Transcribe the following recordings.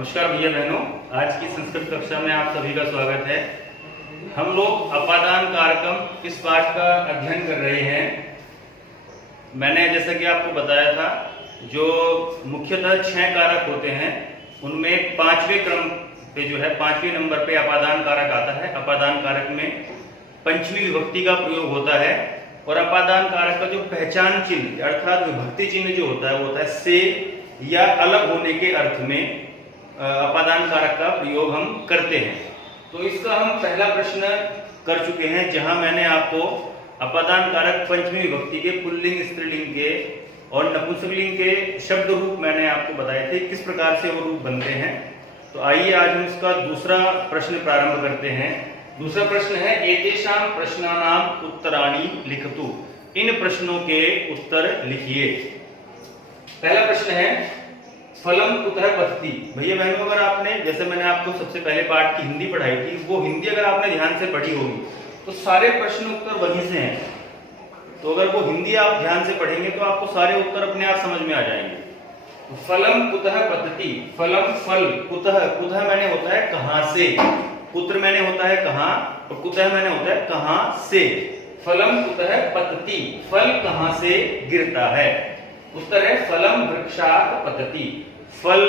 नमस्कार भैया बहनों, आज की संस्कृत कक्षा में आप सभी का स्वागत है। हम लोग अपादान कारकम इस पाठ का अध्ययन कर रहे हैं। मैंने जैसा कि आपको बताया था, जो मुख्यतः 6 कारक होते हैं उनमें 5वें क्रम पे जो है 5वें नंबर पे अपादान कारक आता है। अपादान कारक में पंचमी विभक्ति का प्रयोग होता है और अपादान कारक का जो पहचान चिन्ह अर्थात विभक्ति चिन्ह जो होता है वो होता है से या अलग होने के अर्थ में अपादान कारक का प्रयोग हम करते हैं। तो इसका हम पहला प्रश्न कर चुके हैं, जहां मैंने आपको अपादान कारक पंचमी विभक्ति के पुल्लिंग, स्त्रीलिंग के और नपुंसकलिंग के शब्द रूप मैंने आपको बताए थे, किस प्रकार से वो रूप बनते हैं। तो आइए आज हम इसका दूसरा प्रश्न प्रारंभ करते हैं। दूसरा प्रश्न है एतेषां प्रश्नानां उत्तराणि लिखतु। इन प्रश्नों के उत्तर लिखिए। पहला प्रश्न है फलम कुतः पतति। भैया बहनों, अगर आपने, जैसे मैंने आपको सबसे पहले पाठ की हिंदी पढ़ाई थी, वो हिंदी अगर आपने ध्यान से पढ़ी होगी तो सारे प्रश्न उत्तर वहीं से हैं। तो अगर वो हिंदी आप ध्यान से पढ़ेंगे तो आपको सारे उत्तर अपने आप समझ में आ जाएंगे। तो फलम कुतः पतति, फलम फल, कुतः, कुतः मैंने होता है कहां से, पुत्र मैंने होता है कहां और कुतः मैंने होता है कहां से। फलम कुतः पतति, फल कहां से गिरता है। उत्तर है फलम वृक्षात् पतति, फल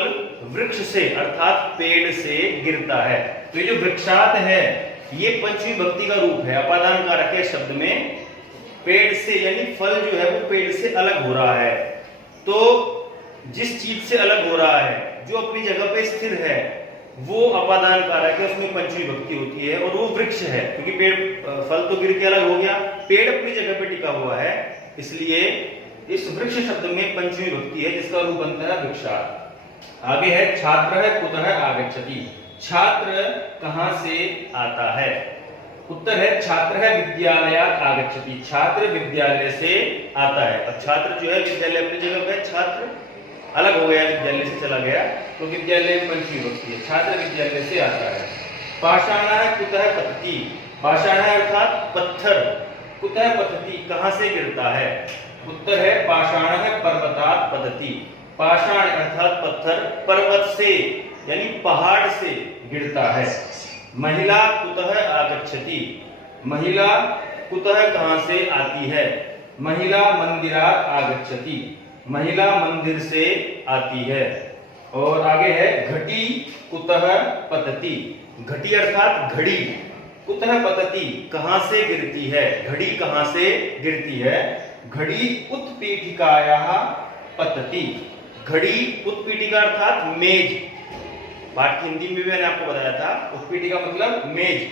वृक्ष से अर्थात पेड़ से गिरता है। तो ये जो वृक्षात् है ये पंचमी विभक्ति का रूप है। अपादान कारक है शब्द में पेड़ से, यानी फल जो है वो पेड़ से अलग हो रहा है। तो जिस चीज से अलग हो रहा है, जो अपनी जगह पे स्थिर है, वो अपादान कारक है, उसमें पंचमी विभक्ति होती है और वो वृक्ष है, क्योंकि पेड़, फल तो गिर के अलग हो गया, पेड़ अपनी जगह पे टिका हुआ है, इसलिए इस वृक्ष शब्द में पंचमी विभक्ति है जिसका रूप बनता है वृक्षात्। आगे है छात्र कुतः आगच्छति। छात्र कहां से आता है। उत्तर है छात्र विद्यालयात् आगच्छति, छात्र विद्यालय से आता है। अब छात्र जो है विद्यालय अपनी जगह पे, छात्र अलग हो गया, विद्यालय से चला गया, तो विद्यालय में पंचमी विभक्ति है, छात्र विद्यालय से आता है। पाषाणः कुतः पतति, पाषाण अर्थात पत्थर, कुतः पतति कहां से गिरता है। उत्तर है पाषाणः पर्वतात् पतति, पाषाण अर्थात पत्थर पर्वत से यानी पहाड़ से गिरता है। महिला कुतः आगच्छति, महिला कुतः कहां से आती है। महिला मंदिरात् आगच्छति, महिला मंदिर से आती है। और आगे है घटी कुतः पतति, घटी अर्थात घड़ी, कुतः पतति कहां से गिरती है, घड़ी कहां से गिरती है। घड़ी उत्पीठिकायाः पतति, घड़ी उत्पीठिका अर्थात मेज, पाठ की हिंदी में भी मैंने आपको बताया था, उत्पीठिका मतलब मेज,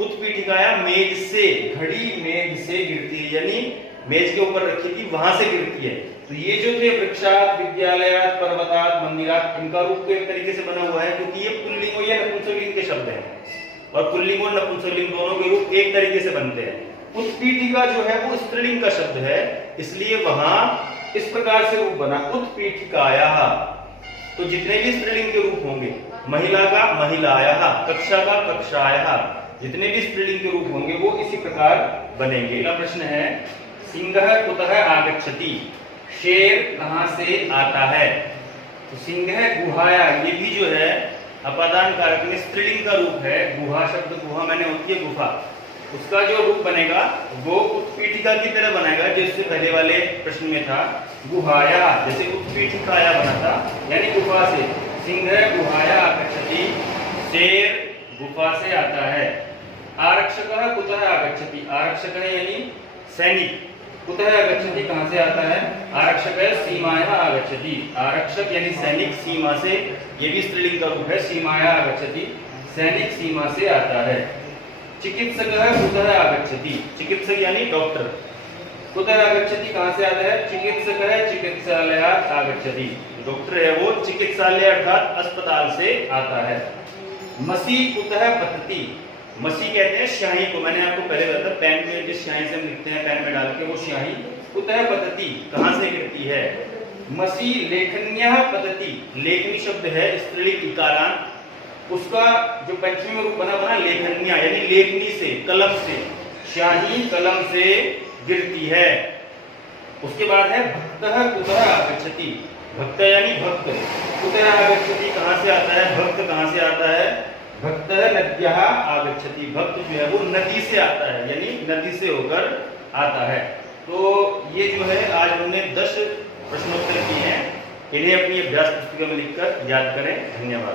उत्पीठिकाया मेज से, घड़ी मेज से गिरती है, यानी मेज के ऊपर रखी थी वहां से गिरती है। तो ये जो थे वृक्षात्, विद्यालयात्, पर्वतात्, मंदिरात्, इनका रूप तो एक तरीके से बना हुआ है, क्योंकि ये पुल्लिंग या नपुंसकलिंग के शब्द हैं और पुल्लिंग और नपुंसकलिंग दोनों के रूप एक तरीके से बनते हैं। उत्पीठिका जो है वो स्त्रीलिंग का शब्द है, इसलिए वहां इस प्रकार से रूप बना उत्पीठिकायाः। तो जितने भी स्त्रीलिंग के रूप होंगे, महिला का महिलायाः, कक्षा का कक्षायाः, जितने भी स्त्रीलिंग के रूप होंगे वो इसी प्रकार बनेंगे। अगला प्रश्न है सिंहः कुतः आगच्छति, शेर कहां से आता है। तो सिंहः गुहाया, ये भी जो है अपादान कारक में स्त्रीलिंग का रूप है। गुहा शब्द, गुहा मैंने होती है गुफा, उसका जो रूप बनेगा वो उत्पीठिका की तरह बनेगा, जैसे पहले वाले प्रश्न में था गुहाया, जैसे उत्पीठिकाया बना था, यानी गुफा से। सिंह गुहाया आगच्छति, शेर गुफा से आता है। आरक्षकः कुतः आगच्छति, आरक्षक है यानी सैनिक, कुतः आगच्छति कहां से आता है। आरक्षक सीमायाः आगच्छति, आरक्षक यानी सैनिक सीमा से, ये भी स्त्रीलिंग का रूप है, सीमायाः आगच्छति, सैनिक सीमा से आता है। चिकित्सकः कुतः आगच्छति, चिकित्सक यानी डॉक्टर, कुतः आगच्छति कहां से आता है। चिकित्सकः चिकित्सालयात् आगच्छति, डॉक्टर है वो चिकित्सालय अर्थात अस्पताल से आता है। मसी कुतः पतति, मसी कहते हैं स्याही को, मैंने आपको पहले बताया पेन में जिस स्याही से हम लिखते हैं पेन में डाल के, वो स्याही कुतः पतति कहां से गिरती है। मसी लेखन्यः पतति, लेखनी शब्द है स्त्रीलिंग इकारांत, उसका जो पंचमी रूप बना लेखन्या, यानी लेखनी से, कलम से, स्याही कलम से गिरती है। उसके बाद है भक्तः कुतः आगच्छति, भक्त यानी भक्त, कुतः आगच्छति कहां से आता है, कहां से आता है? भक्त नद्यः आगच्छति। भक्त जो है वो नदी से आता है, यानी नदी से होकर आता है। तो ये जो है आज हमने 10 प्रश्नोत्तर किए हैं। इन्हें अपनी अभ्यास पुस्तिका में लिखकर याद करें। धन्यवाद।